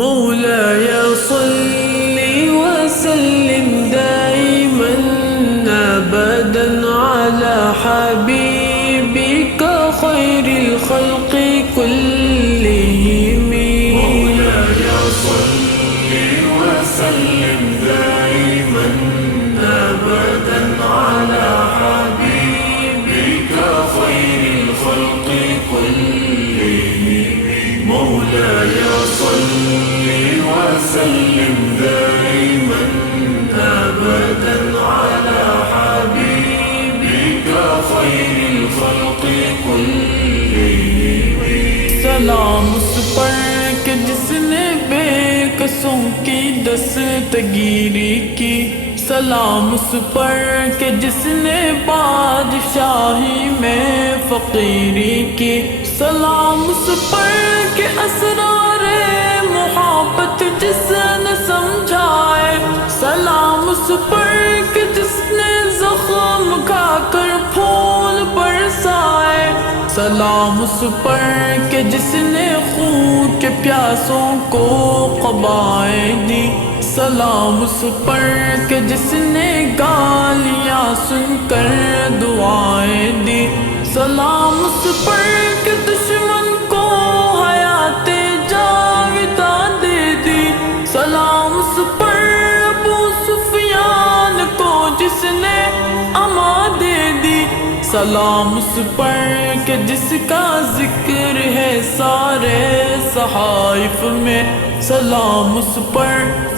مولاي صل وسلم دائما ابدا على حبيبك خير الخلق كلهم. مولاي صل وسلم دائما ابدا على حبيبك خير الخلق كلهم. مولاي صل وسلم دائما ابدا على حبيبك خير الخلق كلهم. سلام اس پر کہ جس نے بے کسوں کی دستگیری کی، سلام اس پر کہ جس نے بادشاہی میں فقیری کی، سلام اس پر کہ اسرار محبت جس نے سمجھائے، سلام اس پر کہ جس نے زخم کھا کر پھول برسائے، سلام اس پر کہ جس نے خون کے پیاسوں کو قبائیں دی، سلام اس پر کہ جس نے گالیاں سن کر دعائیں دی، سلام اس پر کہ دشمن کو حیات جاویداں دے دی، سلام اس پر ابو سفیان کو جس نے اما دے دی، سلام اس پر کہ جس کا ذکر ہے سارے صحائف میں، سلام اس پر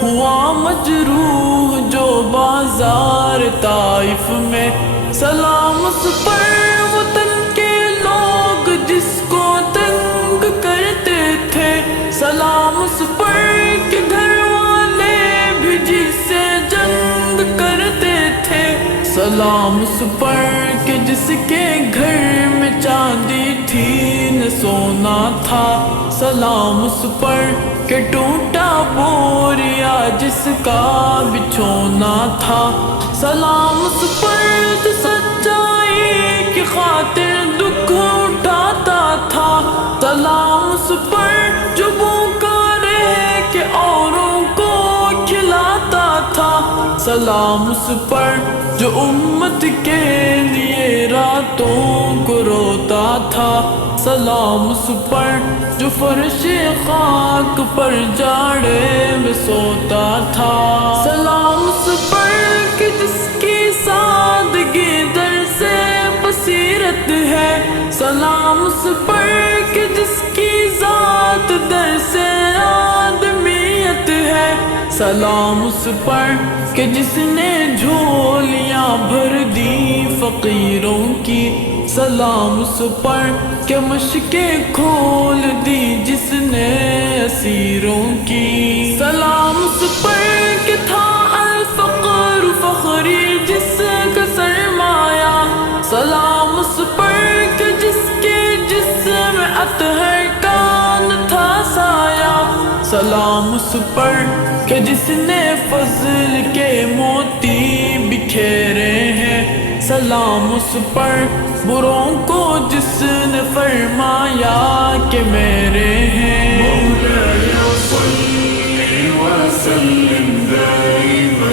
ہوا مجروح جو بازار طائف میں، سلام اس پر وطن کے لوگ جس کو تنگ کرتے تھے، سلام اس پر کہ گھر والے بھی جس سے جنگ کرتے تھے، سلام اس پر کہ جس کے گھر میں چاندی تھی نہ سونا تھا، سلام اس پر کہ ٹوٹا بوریا جس کا بچھونا تھا، سلام اس پر جو سچائی کی خاطر دکھ اٹھاتا تھا، سلام اس پر جو بھوکا رہ کے اوروں کو کھلاتا تھا، سلام اس پر جو امت کے لیے راتوں کو روتا تھا، سلام اس پر جو فرش خاک پر جاڑے میں سوتا تھا، سلام اس پر کہ جس کی سادگی در سے بصیرت ہے، سلام اس پر کہ جس کی ذات در سے آدمیت ہے، سلام اس پر کہ جس نے جھولیاں بھر دی فقیروں کی، سلام اس پر کہ مشکیں کھول دی جس نے اسیروں کی، سلام اس پر کہ تھا الفقر فخری جس کا سرمایہ، سلام اس پر کہ جس کے جسم اطہر کا نہ تھا سایہ، سلام اس پر کہ جس نے فضل کے موتی بکھیرے ہیں، سلام اس پر بروں کو جس نے فرمایا کہ میرے ہیں. مولاي صل وسلم دائما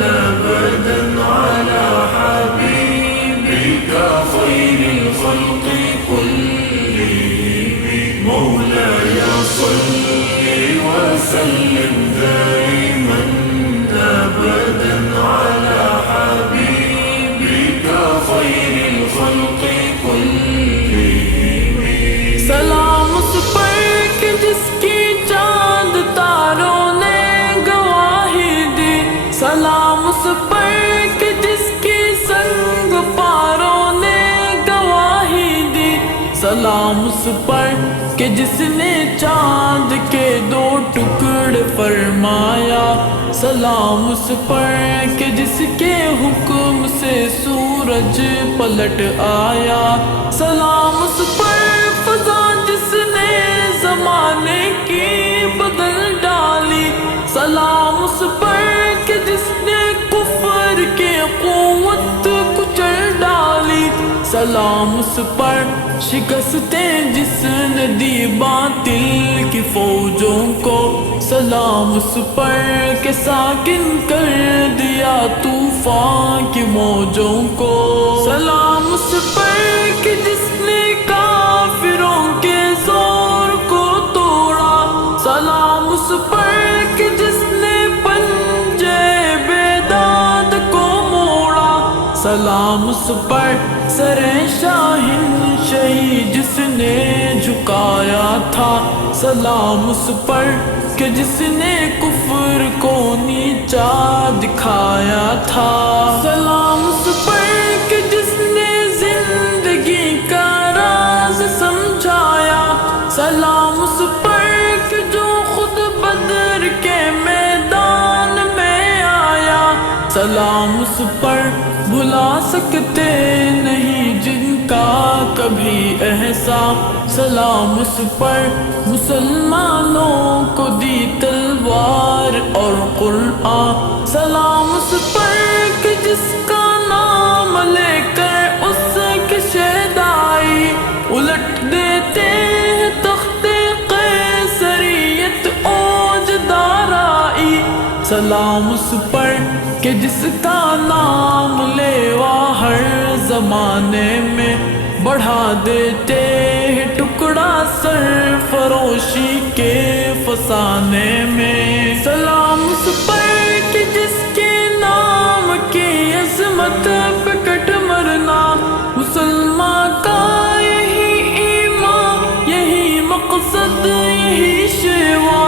ابدا على حبيبك خير الخلق كلهم. مولاي صل وسلم دائما ابدا على حبيبك خير الخلق كلهم. سلام اس پر کہ جس کی چاند تاروں نے گواہی دی، سلام اس پر کہ جس کی سنگ پاروں نے گواہی دی، سلام اس پر کہ جس نے چاند کے 2 ٹکڑے فرمایا، سلام اس پر کہ جس کے حکم سے سورج پلٹ آیا، سلام اس پر فضا جس نے زمانے کی بدل ڈالی، سلام اس پر کہ جس نے کفر کے قوت کچل ڈالی، سلام سلام اس پر شکستیں جس نے دی باطل کی فوجوں کو، سلام اس پر کہ ساکن کر دیا طوفان کی موجوں کو، سلام اس پر کہ جس نے کافروں کے زور کو توڑا، سلام اس پر کہ جس نے پنجے بیداد کو موڑا، سلام اس پر سر شاہن شہید جس نے جھکایا تھا، سلام اس پر کہ جس نے کفر کو نیچا دکھایا تھا، سلام اس پر کہ جس نے زندگی کا راز سمجھایا، سلام اس پر کہ جو خود بدر کے میدان میں آیا، سلام اس پر بھلا سکتے نہیں جن کا کبھی احساس، سلام اس پر مسلمانوں کو دی تلوار اور قرآن، سلام اس پر کہ جس کا نام لے کر اس کی شیدائی الٹ دیتے ہیں تخت قیصریت اوج دارائی، سلام اس پر کہ جس کا نام لیوا ہر زمانے میں بڑھا دیتے ہیں ٹکڑا سر فروشی کے فسانے میں، سلام اس پر کہ جس کے نام کی عظمت پہ کٹ مرنا مسلمان کا یہی ایمان، یہی مقصد، یہی شیوا،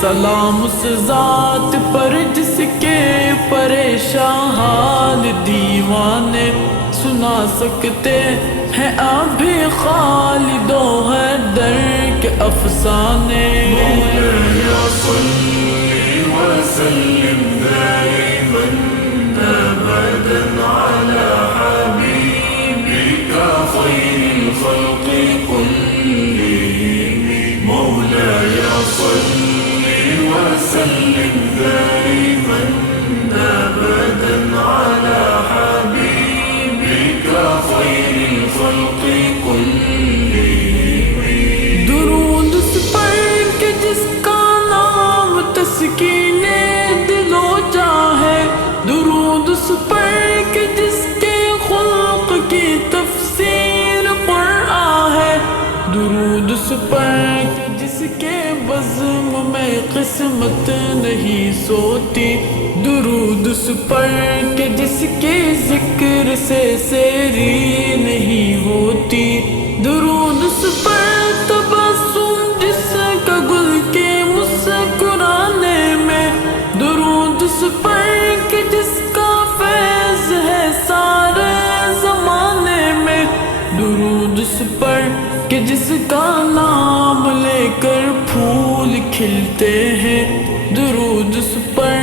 سلام اس ذات پر جس کے پریشان حال دیوانے سنا سکتے ہیں ابھی خالد و حیدر کے افسانے، مولانا صلی وسلم دائما ابدا على حبيبك خير الخلق كلهم، مولاي صل وسلم دائما ابدا على حبيبك خير الخلق كلهم، درود اس پر کہ جس کا نام تسکین دل و جاں ہے، درود اس پر کہ جس کے خلق کی تفسیر قرآن ہے، درود اس پر کہ جس کے بزم میں قسمت نہیں سوتی، درود اس پر کہ جس کے ذکر سے سیری نہیں ہوتی، درود اس پر تبسم جس کا گل کے مسکرانے میں، درود اس پر کہ جس کا فیض ہے سارے زمانے میں، درود اس پر کہ جس کا نام لے کر پھول کھلتے ہیں، درود اس پر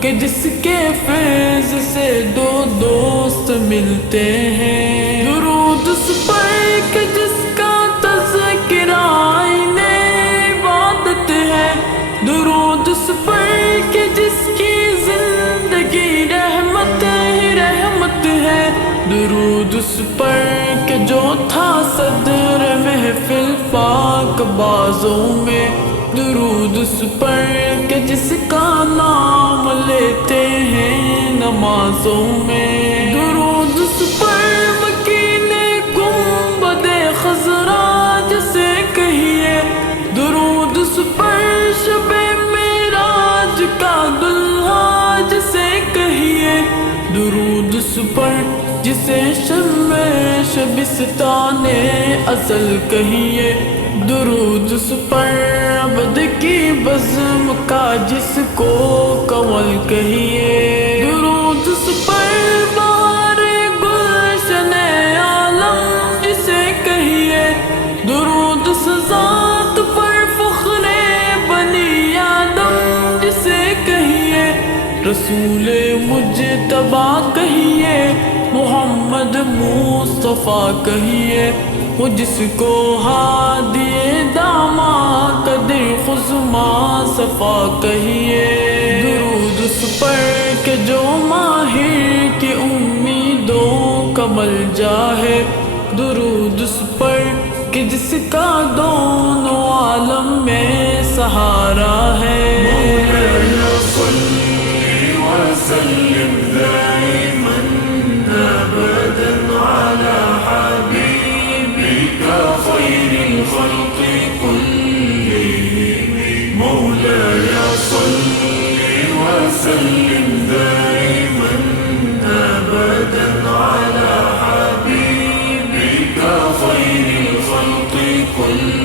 کہ جس کے فیض سے دو دوست ملتے ہیں، درود اس پر کہ جس کا تذکرہ عین عبادت ہے، درود اس پر کہ جس کی زندگی رحمت ہی رحمت ہے، درود اس پر کہ جو تھا صدر محفل پاک بازوں میں، درود اس پر کہ جس کا نام لیتے ہیں نمازوں میں، درود اس پر مکین گنبد خضرا جسے کہیے، درود اس پر شب معراج کا دلہا جسے کہیے، درود اس پر جسے شمع شبستان ازل کہیے، درود اس پر عبد کی بزم کا جس کو کنول کہیے، درود اس پر بہار گلشن عالم جسے کہیے، درود اس ذات پر فخر بنی آدم جسے کہیے، رسول مجتبی کہیے، محمد مصطفیٰ کہیے، وہ جس کو ہادی داماد قدر خزماں صفا کہیے، درود اس پر کہ جو ماہر کی امیدوں کا ملجا ہے، درود اس پر کہ جس کا دونوں عالم میں سہارا ہے. مولاي صل وسلم دائما أبدا على حبيبك خير الخلق كلهم. مولاي صل وسلم دائما أبدا على حبيبك خير الخلق كلهم.